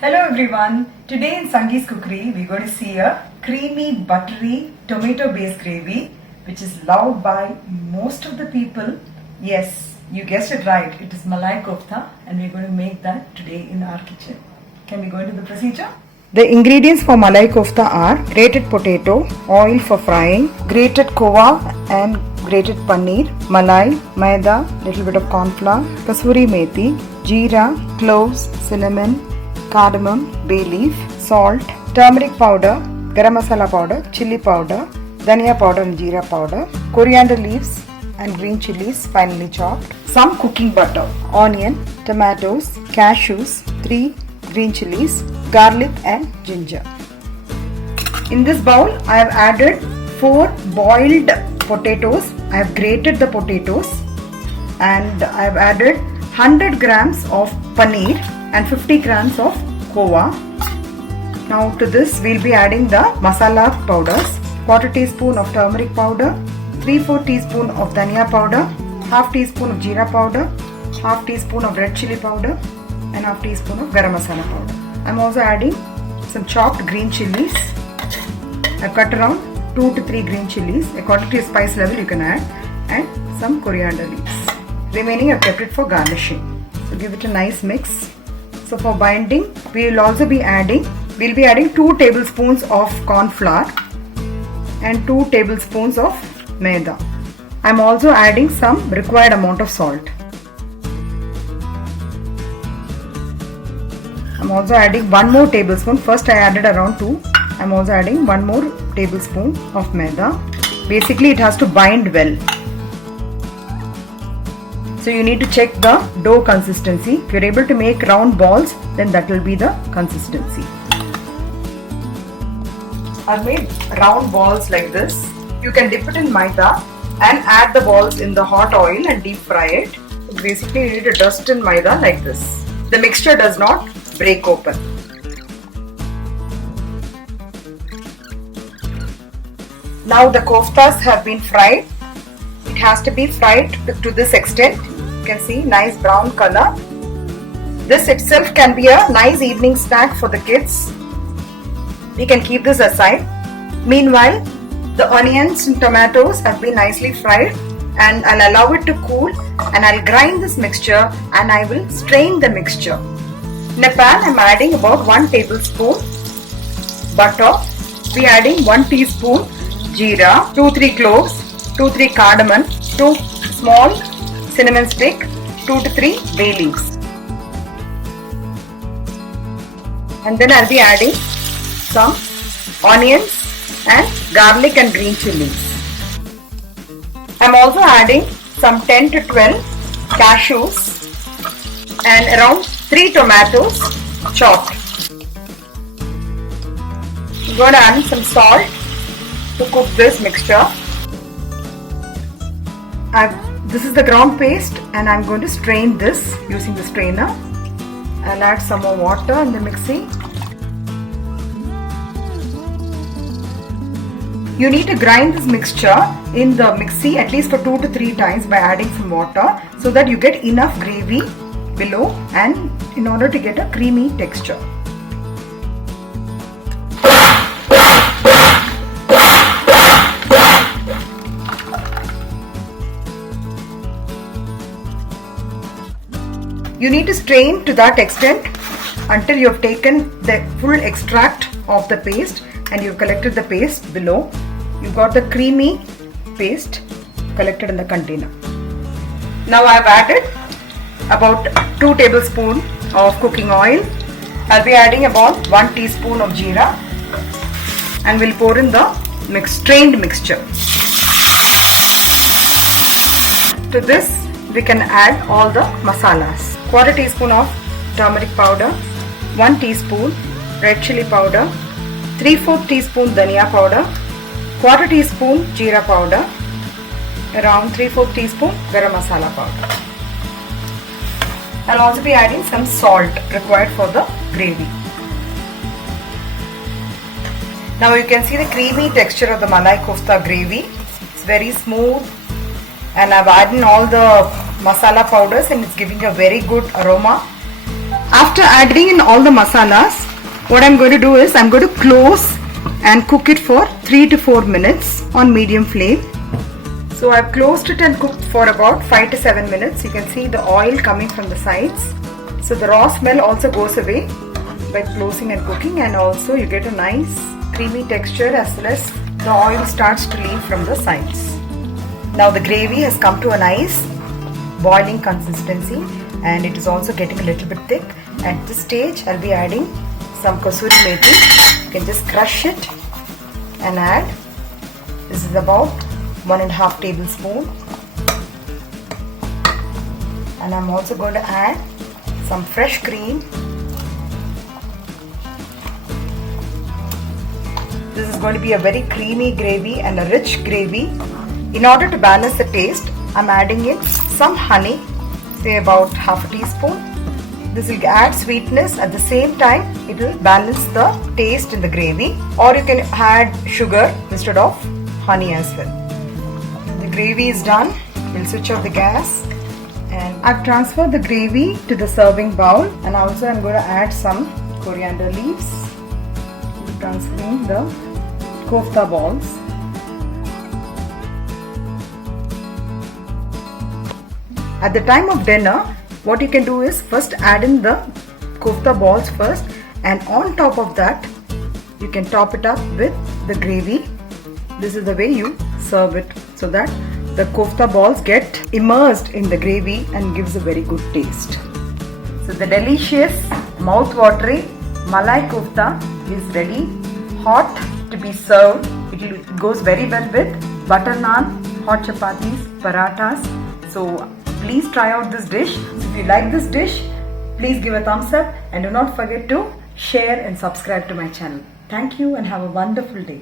Hello everyone. Today in Sangee's Cookery we're going to see a creamy buttery tomato based gravy which is loved by most of the people. Yes, you guessed it right. It is malai kofta and we're going to make that today in our kitchen. Can we go into the procedure? The ingredients for malai kofta are grated potato, oil for frying, grated kova and grated paneer, malai, maida, little bit of corn flour, kasuri methi, jeera, cloves, cinnamon, cardamom, bay leaf, salt, turmeric powder, garam masala powder, chili powder, dhania powder and jeera powder, coriander leaves and green chilies finely chopped, some cooking butter, onion, tomatoes, cashews, 3 green chilies, garlic and ginger. In this bowl I have added 4 boiled potatoes. I have grated the potatoes and I have added 100 grams of paneer and 50 grams of kova. Now to this we will be adding the masala powders, 1/4 teaspoon of turmeric powder, 3/4 teaspoon of dhania powder, 1/2 teaspoon of jeera powder, 1/2 teaspoon of red chili powder and 1/2 teaspoon of garam masala powder. I am also adding some chopped green chilies. I have cut around 2 to 3 green chilies. According to your spice level you can add, and some coriander leaves. Remaining I have kept it for garnishing. So give it a nice mix. So for binding we will also be adding 2 tablespoons of corn flour and 2 tablespoons of maida. I am also adding some required amount of salt. I am also adding 1 more tablespoon. First I added around 2. I am also adding 1 more tablespoon of maida. Basically it has to bind well. So you need to check the dough consistency. If you are able to make round balls, then that will be the consistency. I have made round balls like this. You can dip it in maida and add the balls in the hot oil and deep fry it. So basically you need to dust in maida like this. The mixture does not break open. Now the koftas have been fried. It has to be fried to this extent. You can see nice brown color. This itself can be a nice evening snack for the kids. We can keep this aside. Meanwhile, the onions and tomatoes have been nicely fried and I'll allow it to cool and I'll grind this mixture and I will strain the mixture. In a pan I'm adding about 1 tablespoon butter. We are adding 1 teaspoon jeera, 2-3 cloves, 2-3 cardamom, 2 small cinnamon stick, 2 to 3 bay leaves. And then I'll be adding some onions and garlic and green chilies. I'm also adding some 10 to 12 cashews and around 3 tomatoes chopped. I'm going to add some salt to cook this mixture. This is the ground paste and I'm going to strain this using the strainer. I'll add some more water in the mixie. You need to grind this mixture in the mixie at least for 2 to 3 times by adding some water so that you get enough gravy below and in order to get a creamy texture. You need to strain to that extent until you have taken the full extract of the paste and you have collected the paste below. You got the creamy paste collected in the container. Now I have added about 2 tablespoons of cooking oil. I'll be adding about 1 teaspoon of jeera and we'll pour in the strained mixture. To this we can add all the masalas. 1/4 teaspoon of turmeric powder, 1 teaspoon red chili powder, 3/4 teaspoon dhania powder, 1/4 teaspoon jeera powder, around 3/4 teaspoon garam masala powder. I'll also be adding some salt required for the gravy. Now you can see the creamy texture of the malai kofta gravy. It's very smooth and I've added all the masala powders and it's giving a very good aroma. After adding in all the masalas, what I'm going to do is I'm going to close and cook it for 3 to 4 minutes on medium flame. So I've closed it and cooked for about 5 to 7 minutes. You can see the oil coming from the sides. So the raw smell also goes away by closing and cooking, and also you get a nice creamy texture as well as the oil starts to leave from the sides. Now the gravy has come to a nice boiling consistency and it is also getting a little bit thick. At this stage I'll be adding some kasuri methi. You can just crush it and add. This is about 1.5 tablespoon. And I'm also going to add some fresh cream. This is going to be a very creamy gravy and a rich gravy. In order to balance the taste, I'm adding in some honey, say about half a teaspoon. This will add sweetness. At the same time, it will balance the taste in the gravy. Or you can add sugar instead of honey as well. The gravy is done. We'll switch off the gas. And I've transferred the gravy to the serving bowl, and also I'm going to add some coriander leaves. Transferring the kofta balls. At the time of dinner, what you can do is first add in the kofta balls first, and on top of that you can top it up with the gravy. This is the way you serve it, so that the kofta balls get immersed in the gravy and gives a very good taste. So the delicious, mouth-watering malai kofta is ready, hot to be served. It goes very well with butter naan, hot chapatis, parathas. So please try out this dish. If you like this dish, please give a thumbs up and do not forget to share and subscribe to my channel. Thank you and have a wonderful day.